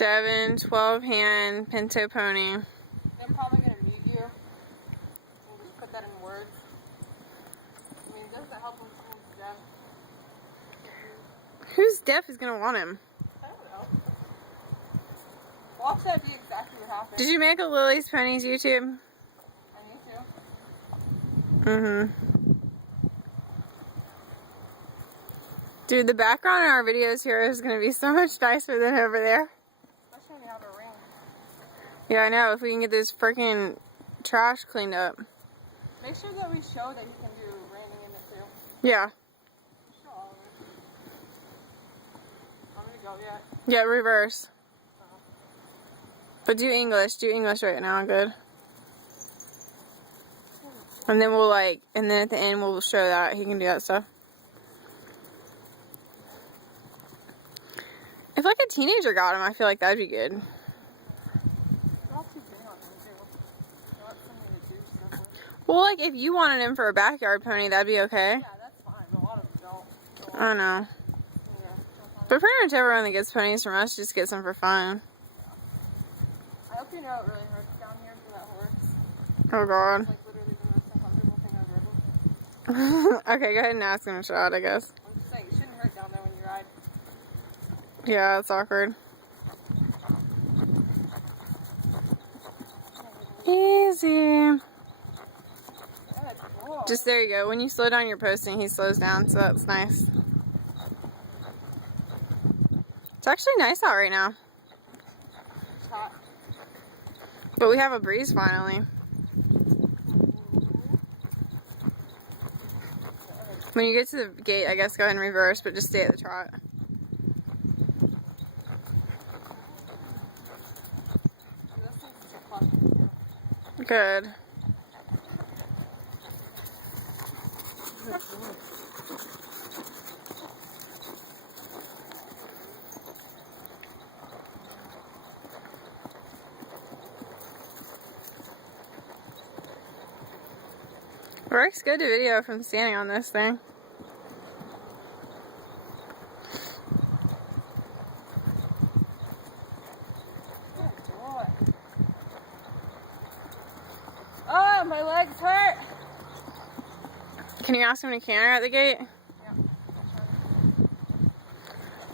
Devin, 12-hand Pinto pony. I'm probably going to need you. We'll just put that in words. I mean, doesn't it help when someone's deaf? Who's deaf is going to want him? I don't know. Watch that be exactly what happened. Did you make a Lily's Ponies YouTube? I need to. Mm-hmm. Dude, the background in our videos here is going to be so much nicer than over there. Especially when you have a ring. Yeah, I know. If we can get this freaking trash cleaned up. Make sure that we show that you can do raining in it too. Yeah. Show all of it. Want me to go yet? Yeah, reverse. But do English. Do English right now. Good. And then we'll and then at the end we'll show that he can do that stuff. If like a teenager got him, I feel like that'd be good. Not too big on them too. Not something to do stuff with. Well, like if you wanted him for a backyard pony, that'd be okay. Yeah, that's fine. But a lot of them don't. So, I know. yeah. But pretty much everyone that gets ponies from us just gets them for fun. I hope you know it really hurts down here for that horse. Oh god. It's like literally the most uncomfortable thing I've ever. Okay, go ahead and ask him a shot, I guess. I'm just saying, it shouldn't hurt down there when you ride. Yeah, it's awkward. Easy. Good. Cool. Just there you go. When you slow down your posting, he slows down, so that's nice. It's actually nice out right now. It's hot. But we have a breeze finally. When you get to the gate, I guess go ahead and reverse, but just stay at the trot. Good. Works good to video from standing on this thing. Oh, my legs hurt. Can you ask him to canter at the gate? Yeah.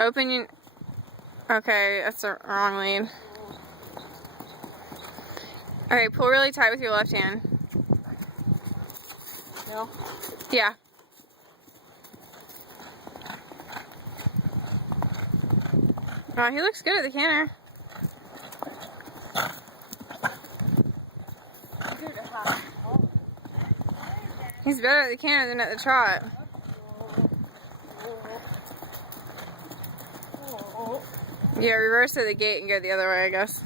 Open your... Okay, that's the wrong lead. Okay, pull really tight with your left hand. No. Yeah. Oh, he looks good at the canter. He's better at the canter than at the trot. Yeah, reverse to the gate and go the other way, I guess.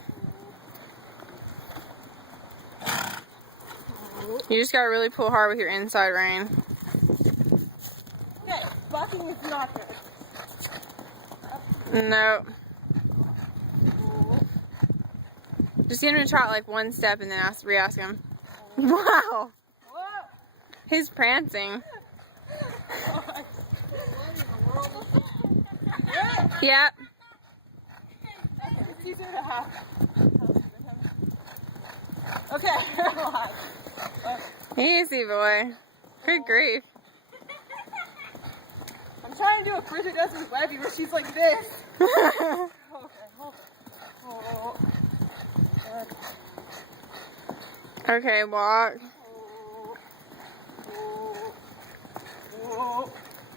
You just gotta really pull hard with your inside rein. Okay, bucking is not good. No. Just get him to trot like one step and then re-ask him. Wow. He's prancing. Yep. It's easier to have. Okay, relax. Easy, boy. Good grief. I'm trying to do a Bridget does with Webby where she's like this. Okay, hold on. Okay, walk.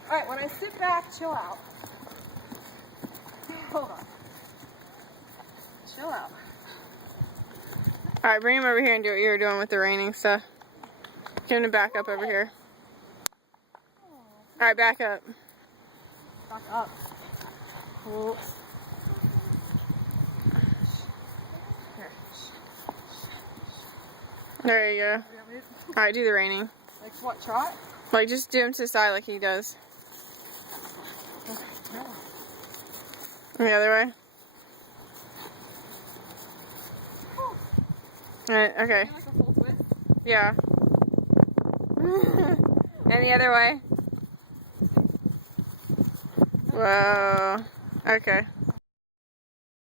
Alright, when I sit back, chill out. Hold on. Chill out. Alright, bring him over here and do what you were doing with the reining stuff. Get him to back up over here. Alright, back up. Back up. Cool. There you go. Alright, do the reining. Like what, trot? Like, just do him to the side like he does. Okay, The other way. Alright, okay. like a full twist. Yeah. And the other way. Whoa. Okay.